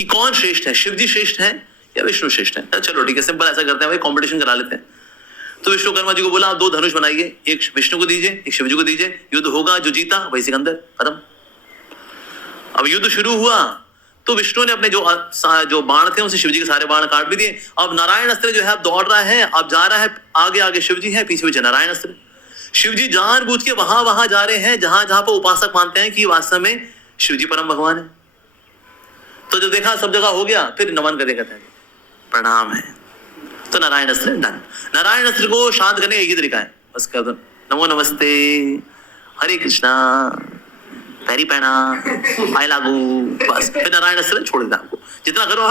कि कौन श्रेष्ठ है, शिव जी श्रेष्ठ है या विष्णु श्रेष्ठ है। चलो ठीक है, सिंपल ऐसा करते हैं भाई, कंपटीशन करा लेते हैं। तो विश्वकर्मा जी को बोला आप 2 धनुष बनाइए, एक विष्णु को दीजिए, एक शिव जी को दीजिए, युद्ध होगा, जो जीता वही सिकंदर, खत्म। अब युद्ध शुरू हुआ तो विष्णु ने अपने जो बाण थे उनसे शिव जी के सारे बाण काट भी दिए। अब नारायण अस्त्र जो है अब दौड़ रहा है, अब जा रहा है, आगे आगे शिव जी है, पीछे पीछे नारायण अस्त्र। शिव जी जानबूझ के वहां जा रहे हैं जहां जहां पर उपासक मानते हैं कि वास्तव में शिव जी परम भगवान है। तो जो देखा सब जगह हो गया, फिर नमन करके कहते हैं प्रणाम है, तो नारायण अस्त्र डन। नारायण अस्त्र को शांत करने का एक ही तरीका है, बस कर दो नमो नमस्ते, हरे कृष्णा, पैरी पैना, पाए लागू, बस। फिर नारायण अस्त्र छोड़ देता आपको, जितना करो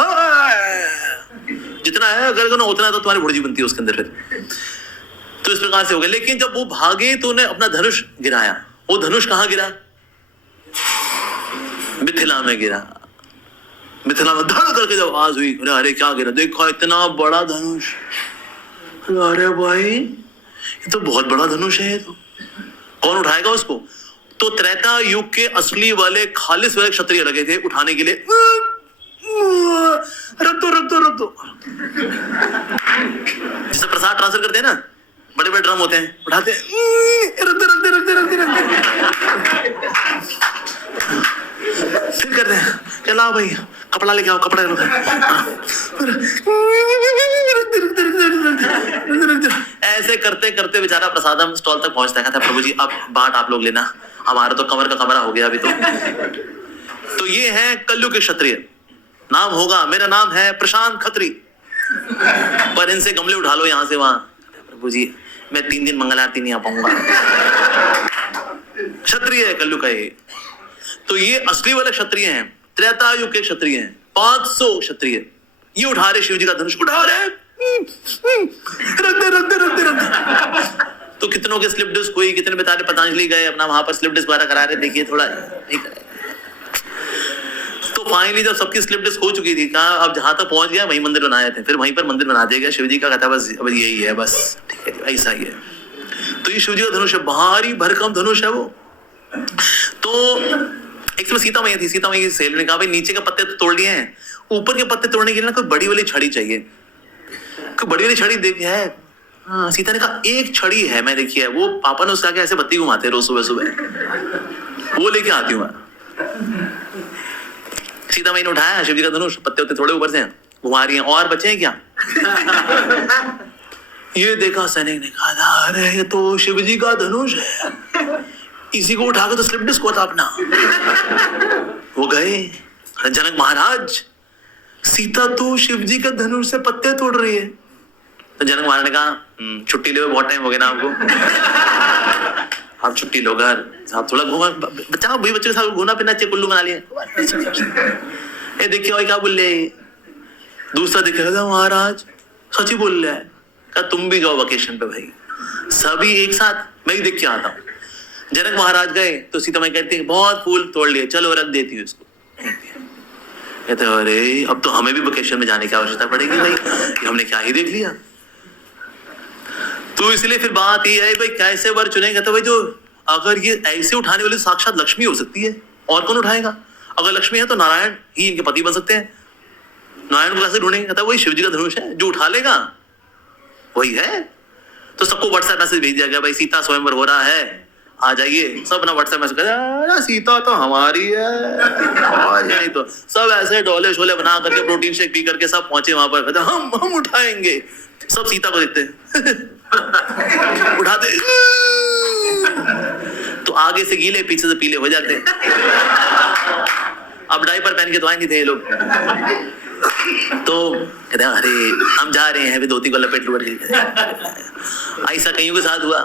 जितना है करोगे ना उतना तो तुम्हारी भुर्जी बनती है उसके अंदर फिर। तो इस प्रकार से हो गया। लेकिन जब वो भागे तो उन्हें अपना धनुष गिराया। वो धनुष कहां गिरा? मिथिला में गिरा। मिथिला में धड़ करके जब आवाज हुई, अरे क्या गिरा, देखो इतना बड़ा धनुष। अरे भाई ये तो बहुत बड़ा धनुष है, ये तो कौन उठाएगा उसको? तो त्रेता युग के असली वाले खालिस वाले क्षत्रिय लगे थे उठाने के लिए। रख दो जिसे प्रसाद ट्रांसफर करते हैं ना, बड़े बड़े ड्रम होते हैं, उठाते हैं, रख दे। फिर करते हैं, चला भाई कपड़ा लेके आओ, कपड़ा ऐसे करते करते बेचारा प्रसादम स्टॉल तक पहुंचता है। कहता है प्रभु जी अब बाट आप लोग लेना, हमारा तो कमर का कमरा हो गया अभी तो ये है कलयुग के क्षत्रिय। नाम होगा, मेरा नाम है प्रशांत खत्री, पर इनसे गमले उठा लो यहां से वहां। प्रभु जी मैं 3 दिन मंगल आरती नहीं आ पाऊंगा। क्षत्रिय है कलयुग का ये। तो ये असली वाले क्षत्रिय हैं, त्रेता युग के क्षत्रिय हैं, 500 क्षत्रिय। ये उठा रहे शिव जी का धनुष, उठा रहे, रख दे। तो कितनों के स्लिप डिस्क हुई, कितने बेचारे पतंजलि गए अपना वहां पर स्लिप डिस्क वगैरह करा रहे, देखिए थोड़ा नहीं करे। तो फाइनली जब सबकी स्लिप डिस्क हो चुकी थी, कहा अब जहां तक पहुंच गया वहीं मंदिर बनाए थे, फिर वहीं पर मंदिर बना दिया गया। शिव जी का कहता बस अब यही है, बस ठीक है ऐसा ही है। तो ये शिव जी का धनुष है, भारी भरकम धनुष है वो। तो एक समय सीता मैया थी, सीता मैया की सहेली ने कहा भाई नीचे के पत्ते तो तोड़ लिए हैं, ऊपर के पत्ते तोड़ने के लिए ना कोई बड़ी वाली छड़ी चाहिए। कोई बड़ी वाली छड़ी देख है? हाँ, सीता ने कहा एक छड़ी है, मैं देखी है, वो पापा ने उसके आगे ऐसे बत्ती घुमाते रोज सुबह सुबह, वो लेके आती हूँ मैं। सीता मैया ने उठाया शिव जी का धनुष, पत्ते उत्ते थोड़े ऊपर से घुमा रही हैं, और बचे हैं क्या? ये देखा सैनिक ने कहा अरे ये तो शिव जी का धनुष है, इसी को उठाकर तो स्लिप डिस्क होता अपना। वो गए, जनक महाराज सीता तो शिव जी का धनुष से पत्ते तोड़ रही है। तो जनक महाराज ने कहा छुट्टी ले, बहुत टाइम हो गया ना आपको, आप छुट्टी लो घर, आप थोड़ा घूमा, बच्चा भाई बच्चों के साथ घूमना फिरना चाहिए, कुल्लू मना लिया। ये देखिए भाई क्या बोल रहे, दूसरा दिखेगा महाराज सच ही बोल रहा है, कहा तुम भी जाओ वेकेशन पे भाई, सभी एक साथ, मैं ही देख के आता हूँ। जनक महाराज गए तो सीता माई कहती है बहुत फूल तोड़ लिए, चलो रख देती हूँ इसको। कहते अरे अब तो हमें भी वेकेशन में जाने की आवश्यकता पड़ेगी भाई, हमने क्या ही देख लिया। तो इसलिए फिर बात ये है भाई कैसे वर चुनेंगे? तो भाई जो अगर ये ऐसे उठाने वाली साक्षात लक्ष्मी हो सकती है, और कौन उठाएगा? अगर लक्ष्मी है तो नारायण ही इनके पति बन सकते हैं। नारायण को कैसे ढूंढेंगे? कहता वही शिव जी का धनुष है, जो उठा लेगा वही है। तो सबको व्हाट्सएप मैसेज भेज दिया गया भाई सीता स्वयंवर हो रहा है, आ जाइए। सब ना व्हाट्सएप मैसेज कर, सीता तो हमारी है, और नहीं तो सब ऐसे डोले शोले बना करके प्रोटीन शेक पी करके सब पहुंचे वहां पर, कहते हम उठाएंगे। सब सीता को देखते उठाते, तो आगे से गीले पीछे से पीले हो जाते। अब डायपर पहन के तो आए नहीं थे ये लोग। तो कहते अरे हम जा रहे हैं, धोती को लपेट लुपेट के। ऐसा कईयों के साथ हुआ।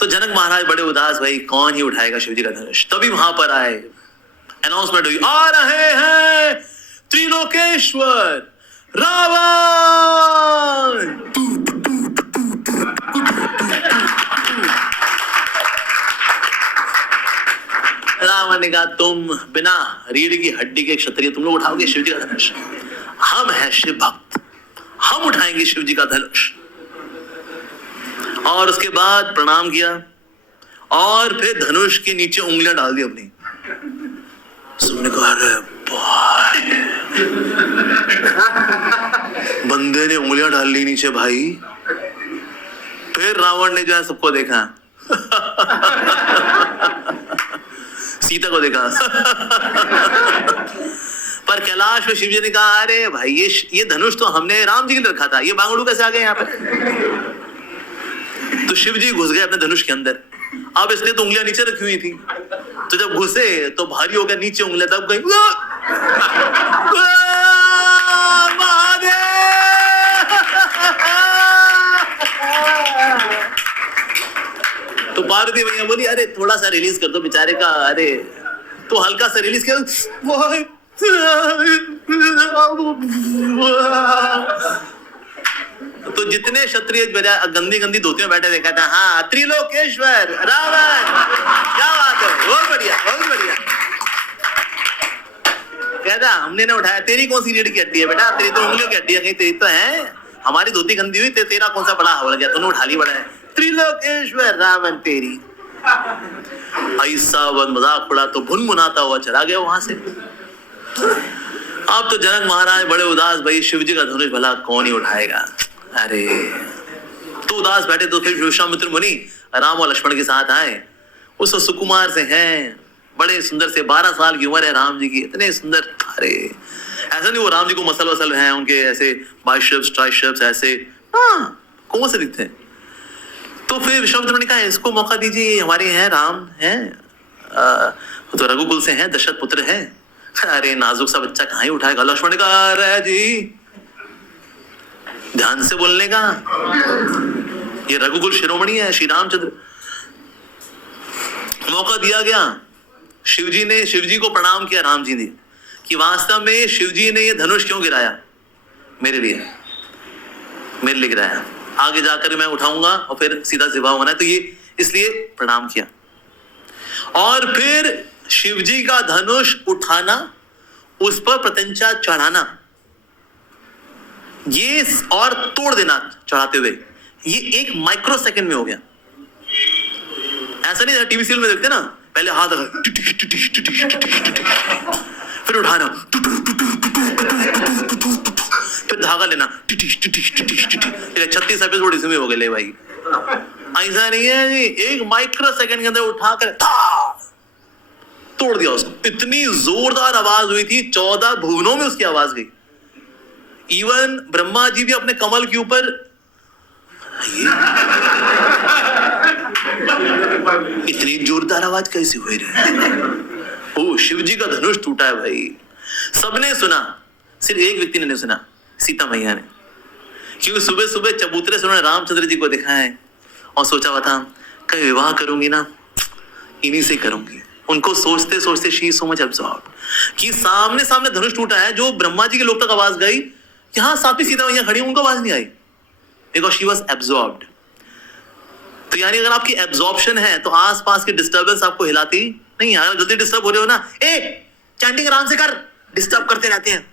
तो जनक महाराज बड़े उदास, भाई कौन ही उठाएगा शिव जी का धनुष। तभी वहां पर आए, अनाउंसमेंट हुई, आ रहे हैं त्रिलोकेश्वर रावण। रावण ने कहा तुम बिना रीढ़ की हड्डी के क्षत्रिय तुम लोग उठाओगे शिव जी का धनुष? हम हैं शिव भक्त, हम उठाएंगे शिव जी का धनुष। और उसके बाद प्रणाम किया और फिर धनुष के नीचे उंगलियां डाल दी अपनी। सबने कहा अरे उंगलियां डाल ली नीचे भाई। फिर रावण ने जो है सबको देखा, सीता को देखा। पर कैलाश में शिवजी ने कहा अरे भाई ये धनुष तो हमने राम जी के लिए रखा था, ये बांगड़ू कैसे आ गए यहाँ पर? तो शिवजी घुस गए अपने धनुष के अंदर। अब इसने तो उंगलियां नीचे रखी हुई थी, तो जब घुसे तो भारी हो गया, नीचे उंगलियां दब गई। तो पार्वती भैया बोली अरे थोड़ा सा रिलीज कर दो बेचारे का, अरे तो हल्का सा रिलीज कर। तो जितने क्षत्रिय गंदी गंदी धोतियों बैठे देखा था, हाँ त्रिलोकेश्वर रावण, क्या बात है, बहुत बढ़िया बहुत बढ़िया। कहता हमने ना उठाया, तेरी कौन सी रीढ़ की हड्डी है बेटा, तेरी तो उंगलियों की हड्डी है, कहीं तेरी तो है, हमारी धोती गंदी हुई, तेरा कौन सा बड़ा हवल गया, तूने उठा ली बड़ा है। त्रिलोकेश्वर रावण तेरी। ऐसा वन मजाक उड़ा तो भुनभुनाता हुआ चला गया वहां से। अब तो जनक महाराज बड़े उदास, भाई शिवजी का धनुष भला कौन ही उठाएगा। अरे तो उदास बैठे तो फिर विश्वामित्र मुनि राम और लक्ष्मण के साथ आए। उस सुकुमार से हैं, बड़े सुंदर से, 12 साल की उम्र है राम जी की, इतने सुंदर। अरे ऐसा नहीं वो राम जी को मसल वसल हैं उनके ऐसे बाइसेप्स ट्राइसेप्स ऐसे, हाँ कौन से दिखते हैं। तो फिर विश्वामित्र ने कहा इसको मौका दीजिए, हमारे हैं राम हैं, तो रघुकुल से हैं, दशरथ पुत्र हैं। अरे नाजुक सा बच्चा कहाँ ही उठाएगा। लक्ष्मण ने कहा अरे जी ध्यान से बोलने का, ये रघुकुल शिरोमणि है श्री रामचंद्र। मौका दिया गया, शिवजी को प्रणाम किया राम जी ने कि वास्तव में शिवजी ने ये धनुष क्यों गिराया, मेरे लिए गिराया, आगे जाकर मैं उठाऊंगा और फिर सीधा सिवा होना है, तो ये इसलिए प्रणाम किया। और फिर शिवजी का धनुष उठाना, उस पर प्रत्यंचा चढ़ाना, ये और तोड़ देना चढ़ाते हुए, ये 1 माइक्रो सेकंड में हो गया। ऐसा नहीं टीवी सीरियल में देखते ना, पहले हाथ फिर उठाना, फिर धागा लेना, 36 एपिसोड इसमें हो गए भाई। ऐसा नहीं है जी, 1 माइक्रो सेकंड के अंदर उठाकर तोड़ दिया उसको। इतनी जोरदार आवाज हुई थी, 14 भुवनों में उसकी आवाज गई। इवन ब्रह्मा जी भी अपने कमल के ऊपर, इतनी जोरदार आवाज कैसे हुई रही। ओ शिव जी का धनुष टूटा है भाई। सबने सुना, सिर्फ एक व्यक्ति ने नहीं सुना, सीता मैया ने। क्योंकि सुबह सुबह चबूतरे से उन्होंने रामचंद्र जी को देखा है और सोचा हुआ था कहीं विवाह करूंगी ना इन्हीं से करूंगी। उनको सोचते सोचते शी सो मच एब्सॉर्ब कि सामने सामने धनुष टूटा है, जो ब्रह्मा जी के लोक तक आवाज गई, यहाँ साथी सीता मैया खड़ी, उनको आवाज नहीं आई, बिकॉज शी वॉज एब्सॉर्ब्ड। तो यानी अगर आपकी एब्जॉर्प्शन है तो आसपास की डिस्टर्बेंस आपको हिलाती नहीं। अगर जल्दी डिस्टर्ब हो रहे हो ना, ए चैंटिंग आराम से कर, डिस्टर्ब करते रहते हैं,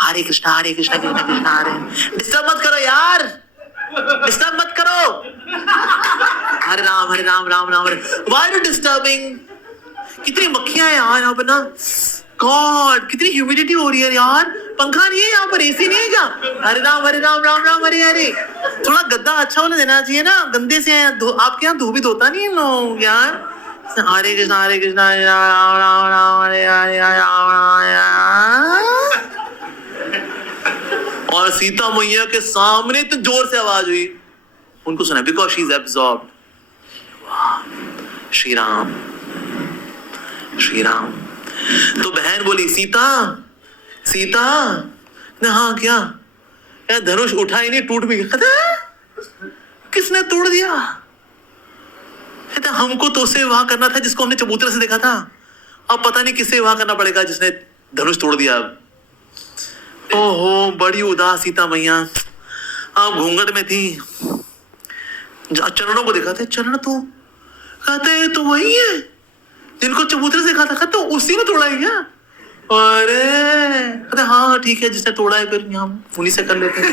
हरे कृष्णा कृष्णा कृष्णा हरे। डिस्टर्ब मत करो यार, डिस्टर्ब मत करो, Hare Ram Ram Ram Hare. Why are you disturbing? कितनी मक्खियां हैं यार यहाँ पर ना, गॉड कितनी ह्यूमिडिटी हो रही है यार, पंखा नहीं है यहाँ पर, एसी नहीं है क्या? हरे राम राम राम हरे हरे। थोड़ा गद्दा अच्छा होने देना चाहिए ना, गंदे से आपके यहाँ धोबी धोता नहीं है लोग यार। हरे कृष्णा राम राम राम हरे हरे। और सीता मैया के सामने तो जोर से आवाज हुई, उनको सुना, because she is absorbed. Shri Ram Shri Ram. तो बहन बोली सीता सीता ने, हाँ क्या? यार धनुष उठा ही नहीं, टूट भी गया। किसने तोड़ दिया? कहता हमको तो उससे विवाह करना था जिसको हमने चबूतरे से देखा था, अब पता नहीं किससे विवाह करना पड़ेगा जिसने धनुष तोड़ दिया। ओहो बड़ी उदास सीता मैया, अब घूंघट में थी, चरणों को देखा था, चरण तो कहते तो वही है जिनको चबूतरे से देखा था, कहते उसी ने तोड़ा है क्या? अरे कहते हाँ ठीक है, जिसने तोड़ा है फिर हम उन्हीं से कर लेते हैं।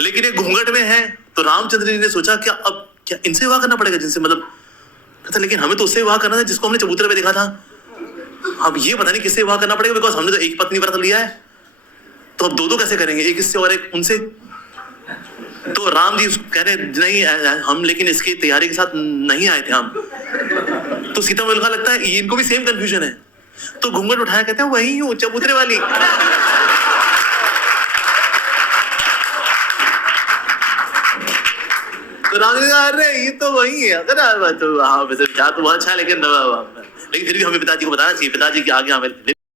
लेकिन ये घूंघट में है, तो रामचंद्र जी ने सोचा क्या अब क्या इनसे विवाह करना पड़ेगा जिनसे, मतलब कहता लेकिन हमें तो उससे विवाह करना था जिसको हमने चबूतरे पे देखा था, अब ये पता नहीं किससे विवाह करना पड़ेगा, बिकॉज हमने तो एक पत्नी व्रत लिया है, तो तो अब दो कैसे करेंगे, एक इससे और एक उनसे? तो राम जी कह रहे नहीं हम लेकिन इसकी तैयारी के साथ नहीं आए थे हम। तो सीता मैया को लगता है इनको भी सेम कंफ्यूजन है, तो घूंघट उठाया कहते हैं वही हूँ चबूतरे वाली। तो राम जी कहा अरे ये तो वही है, तो हाँ वैसे क्या तो बहुत अच्छा है, लेकिन फिर भी हमें पिताजी को बताना चाहिए, पिताजी के आगे हमें